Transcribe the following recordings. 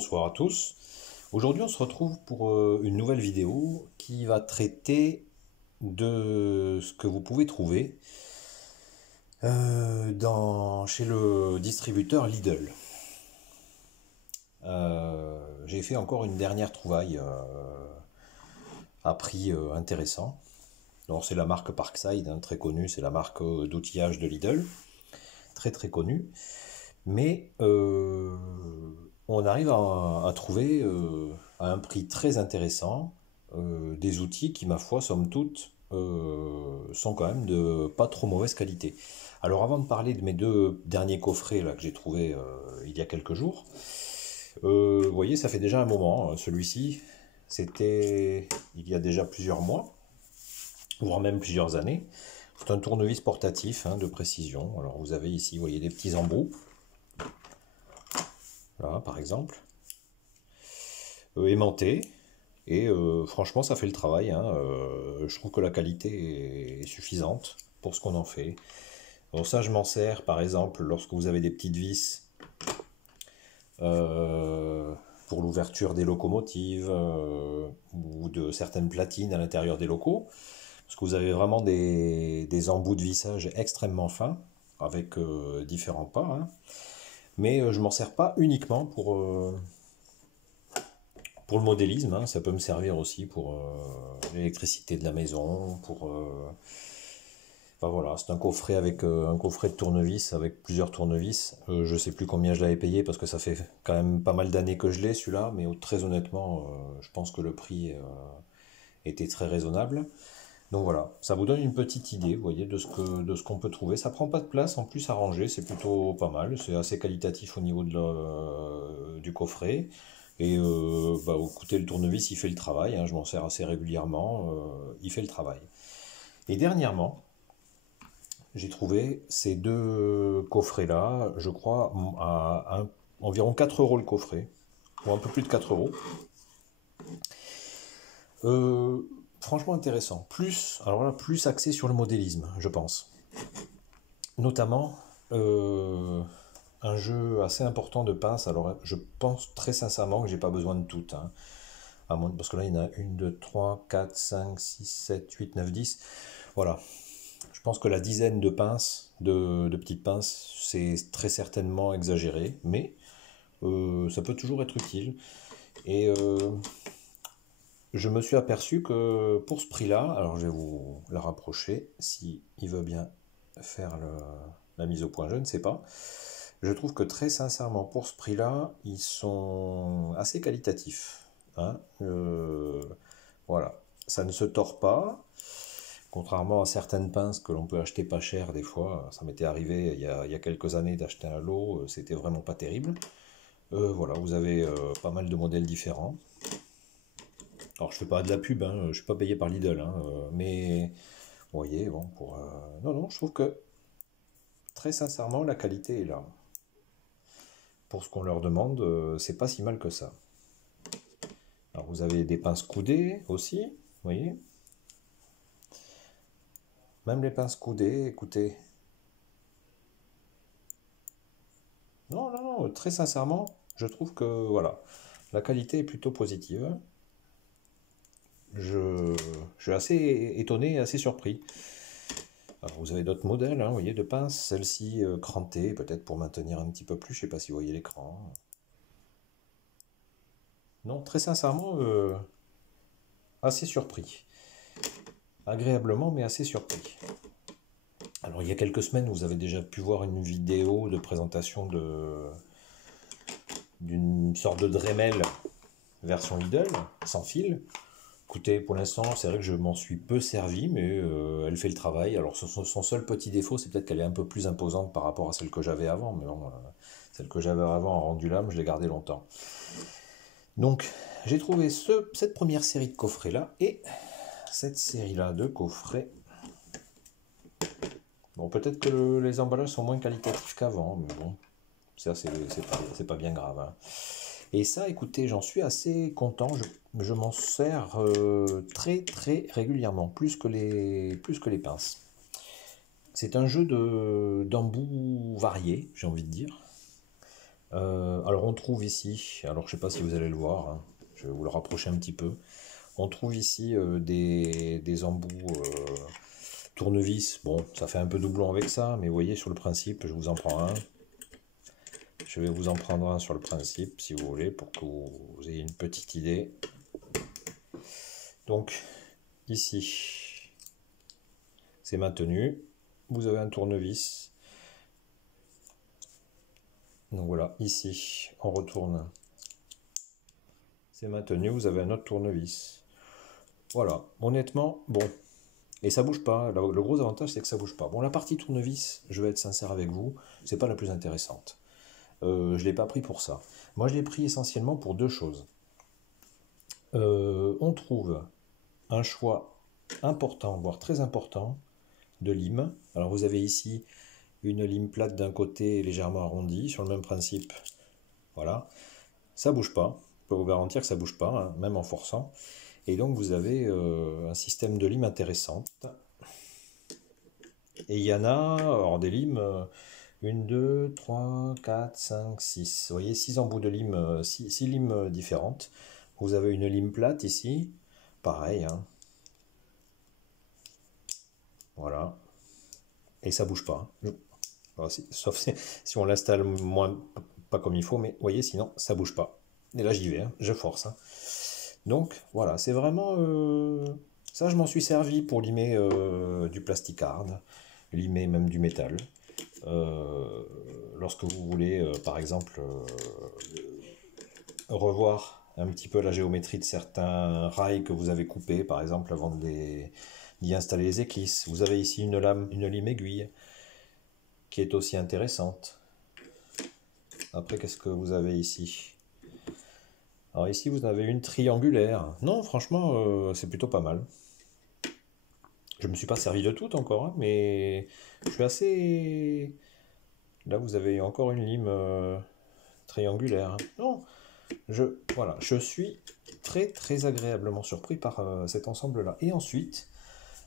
bonsoir à tous. Aujourd'hui, on se retrouve pour une nouvelle vidéo qui va traiter de ce que vous pouvez trouver chez le distributeur Lidl. J'ai fait encore une dernière trouvaille à prix intéressant. Alors, c'est la marque Parkside, hein, très connue, c'est la marque d'outillage de Lidl, très très connue. Mais on arrive à trouver à un prix très intéressant des outils qui, ma foi, somme toute, sont quand même de pas trop mauvaise qualité. Alors avant de parler de mes deux derniers coffrets là, que j'ai trouvés il y a quelques jours, vous voyez, ça fait déjà un moment. Celui-ci, c'était il y a déjà plusieurs mois, voire même plusieurs années. C'est un tournevis portatif de précision. Alors vous avez ici, vous voyez, des petits embouts. Là, par exemple, aimanté, et franchement ça fait le travail, je trouve que la qualité est suffisante pour ce qu'on en fait. Bon, ça je m'en sers par exemple lorsque vous avez des petites vis pour l'ouverture des locomotives ou de certaines platines à l'intérieur des locaux, parce que vous avez vraiment des embouts de vissage extrêmement fins avec différents pas, mais je m'en sers pas uniquement pour le modélisme, ça peut me servir aussi pour l'électricité de la maison, enfin, voilà, c'est un coffret avec un coffret de tournevis avec plusieurs tournevis. Je sais plus combien je l'avais payé parce que ça fait quand même pas mal d'années que je l'ai celui-là, mais très honnêtement, je pense que le prix était très raisonnable. Donc voilà, ça vous donne une petite idée, vous voyez, de ce qu'on peut trouver. Ça prend pas de place, en plus à ranger, c'est plutôt pas mal, c'est assez qualitatif au niveau du coffret. Et écoutez, le tournevis, il fait le travail, je m'en sers assez régulièrement, il fait le travail. Et dernièrement, j'ai trouvé ces deux coffrets-là, je crois, à environ 4 euros le coffret, ou un peu plus de 4 euros. Franchement intéressant. Alors là, plus axé sur le modélisme, je pense. Notamment, un jeu assez important de pinces. Alors, je pense très sincèrement que j'ai pas besoin de toutes. Parce que là, il y en a 1, 2, 3, 4, 5, 6, 7, 8, 9, 10. Voilà. Je pense que la dizaine de pinces, de petites pinces, c'est très certainement exagéré. Mais ça peut toujours être utile. Et je me suis aperçu que pour ce prix-là, alors je vais vous la rapprocher, si il veut bien faire la mise au point, je ne sais pas. Je trouve que très sincèrement, pour ce prix-là, ils sont assez qualitatifs. Voilà, ça ne se tord pas, contrairement à certaines pinces que l'on peut acheter pas cher des fois. Ça m'était arrivé il y a quelques années d'acheter un lot, c'était vraiment pas terrible. Voilà, vous avez pas mal de modèles différents. Alors je fais pas de la pub, je suis pas payé par Lidl, mais vous voyez, bon, non, je trouve que très sincèrement la qualité est là. Pour ce qu'on leur demande, c'est pas si mal que ça. Alors vous avez des pinces coudées aussi, vous voyez. Même les pinces coudées, écoutez. Non, très sincèrement, je trouve que voilà, la qualité est plutôt positive. Je suis assez étonné et assez surpris. Alors vous avez d'autres modèles, vous voyez, de pinces, celle-ci crantée, peut-être pour maintenir un petit peu plus, je sais pas si vous voyez l'écran. Non, très sincèrement, assez surpris. Agréablement, mais assez surpris. Alors il y a quelques semaines, vous avez déjà pu voir une vidéo de présentation d'une sorte de Dremel version Lidl, sans fil. Écoutez, pour l'instant, c'est vrai que je m'en suis peu servi, mais elle fait le travail. Alors son seul petit défaut, c'est peut-être qu'elle est un peu plus imposante par rapport à celle que j'avais avant, mais bon, celle que j'avais avant en rendu lame, je l'ai gardée longtemps. Donc, j'ai trouvé cette première série de coffrets là, et cette série là de coffrets. Bon, peut-être que les emballages sont moins qualitatifs qu'avant, mais bon, ça c'est pas bien grave. Et ça, écoutez, j'en suis assez content. Je m'en sers très très régulièrement, plus que les pinces. C'est un jeu d'embouts variés, j'ai envie de dire. Alors on trouve ici, alors je sais pas si vous allez le voir, hein, je vais vous le rapprocher un petit peu. On trouve ici des embouts tournevis. Bon, ça fait un peu doublon avec ça, mais vous voyez sur le principe, je vous en prends un. Je vais vous en prendre un sur le principe, si vous voulez, pour que vous ayez une petite idée. Donc, ici, c'est maintenu. Vous avez un tournevis. Donc voilà, ici, on retourne. C'est maintenu, vous avez un autre tournevis. Voilà, honnêtement, bon. Et ça bouge pas. Le gros avantage, c'est que ça bouge pas. Bon, la partie tournevis, je vais être sincère avec vous, c'est pas la plus intéressante. Je ne l'ai pas pris pour ça. Moi, je l'ai pris essentiellement pour deux choses. On trouve un choix important, voire très important, de lime. Alors, vous avez ici une lime plate d'un côté légèrement arrondie, sur le même principe. Voilà. Ça bouge pas. Je peux vous garantir que ça bouge pas, hein, même en forçant. Et donc, vous avez un système de lime intéressant. Et il y en a, alors des limes, 1, 2, 3, 4, 5, 6. Vous voyez, 6 embouts de lime, 6 limes différentes. Vous avez une lime plate ici, pareil, hein. Voilà. Et ça bouge pas, hein. Alors, sauf si on l'installe moins, pas comme il faut, mais vous voyez, sinon ça bouge pas. Et là j'y vais, hein, je force, hein. Donc voilà, c'est vraiment... ça, je m'en suis servi pour limer du plasticard, limer même du métal. Euh, Lorsque vous voulez, par exemple, revoir un petit peu la géométrie de certains rails que vous avez coupés, par exemple, avant d'y installer les éclisses. Vous avez ici une lame, une lime aiguille, qui est aussi intéressante. Après, qu'est-ce que vous avez ici? Alors ici, vous en avez une triangulaire. Non, franchement, c'est plutôt pas mal. Je ne me suis pas servi de tout encore, hein, mais je suis assez... Là, vous avez encore une lime triangulaire, hein. Non, voilà, je suis très très agréablement surpris par cet ensemble-là. Et ensuite,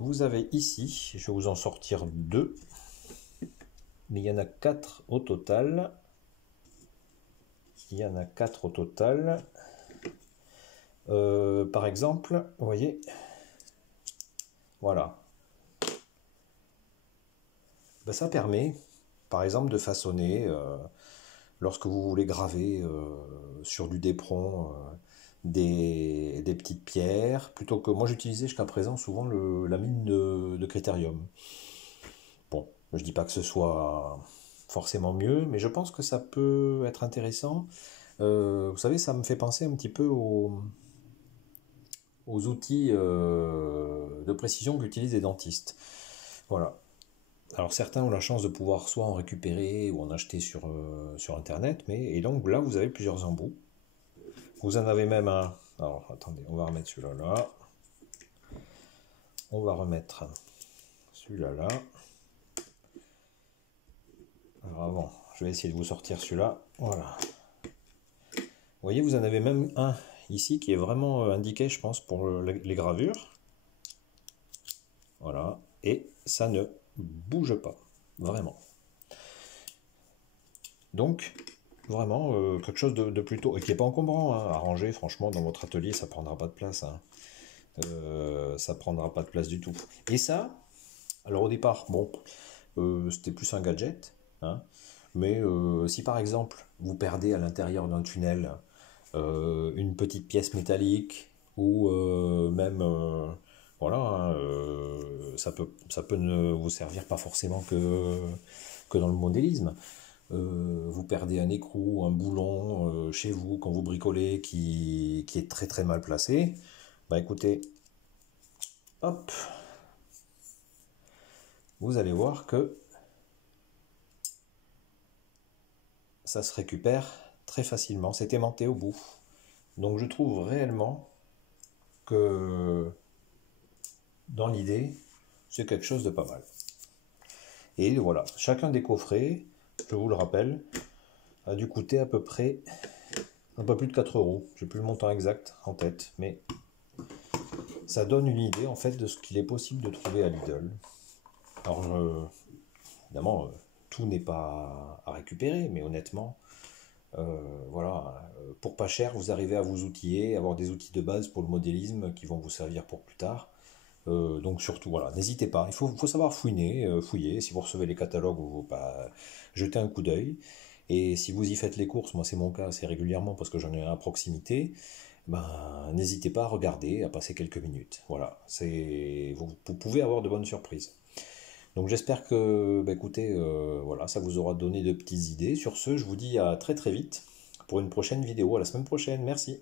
vous avez ici, je vais vous en sortir deux, mais il y en a quatre au total. Il y en a quatre au total. Par exemple, vous voyez, voilà. Ben, ça permet, par exemple, de façonner, lorsque vous voulez graver sur du dépron des petites pierres, plutôt que moi j'utilisais jusqu'à présent souvent la mine de critérium. Bon, je dis pas que ce soit forcément mieux, mais je pense que ça peut être intéressant. Vous savez, ça me fait penser un petit peu aux outils de précision qu'utilisent les dentistes. Voilà. Alors certains ont la chance de pouvoir soit en récupérer ou en acheter sur internet, mais et donc là vous avez plusieurs embouts. Vous en avez même un. Alors attendez, on va remettre celui-là là. On va remettre celui-là là. Alors avant, je vais essayer de vous sortir celui-là. Voilà. Vous voyez, vous en avez même un ici qui est vraiment indiqué, je pense, pour les gravures. Voilà. Et ça ne bouge pas. Vraiment. Donc, vraiment, quelque chose de plutôt... et qui n'est pas encombrant, hein, à ranger, franchement, dans votre atelier, ça prendra pas de place, hein. Ça prendra pas de place du tout. Et ça, alors au départ, bon, c'était plus un gadget, hein, mais si par exemple, vous perdez à l'intérieur d'un tunnel une petite pièce métallique, ou même... voilà, hein, ça peut ne vous servir pas forcément que dans le modélisme. Vous perdez un écrou, un boulon chez vous quand vous bricolez qui est très très mal placé, bah écoutez, hop, vous allez voir que ça se récupère très facilement, c'est aimanté au bout. Donc je trouve réellement que dans l'idée, c'est quelque chose de pas mal. Et voilà, chacun des coffrets, je vous le rappelle, a dû coûter à peu près un peu plus de 4 euros. J'ai plus le montant exact en tête, mais ça donne une idée en fait de ce qu'il est possible de trouver à Lidl. Alors évidemment, tout n'est pas à récupérer, mais honnêtement, Voilà, pour pas cher, vous arrivez à vous outiller, avoir des outils de base pour le modélisme qui vont vous servir pour plus tard. Donc surtout, voilà, n'hésitez pas. Il faut savoir fouiner, fouiller. Si vous recevez les catalogues, bah, jetez un coup d'œil. Et si vous y faites les courses, moi c'est mon cas assez régulièrement parce que j'en ai un à proximité, ben, n'hésitez pas à regarder, à passer quelques minutes. Voilà, vous pouvez avoir de bonnes surprises. Donc j'espère que, bah, écoutez, voilà, ça vous aura donné de petites idées. Sur ce, je vous dis à très très vite pour une prochaine vidéo. À la semaine prochaine. Merci.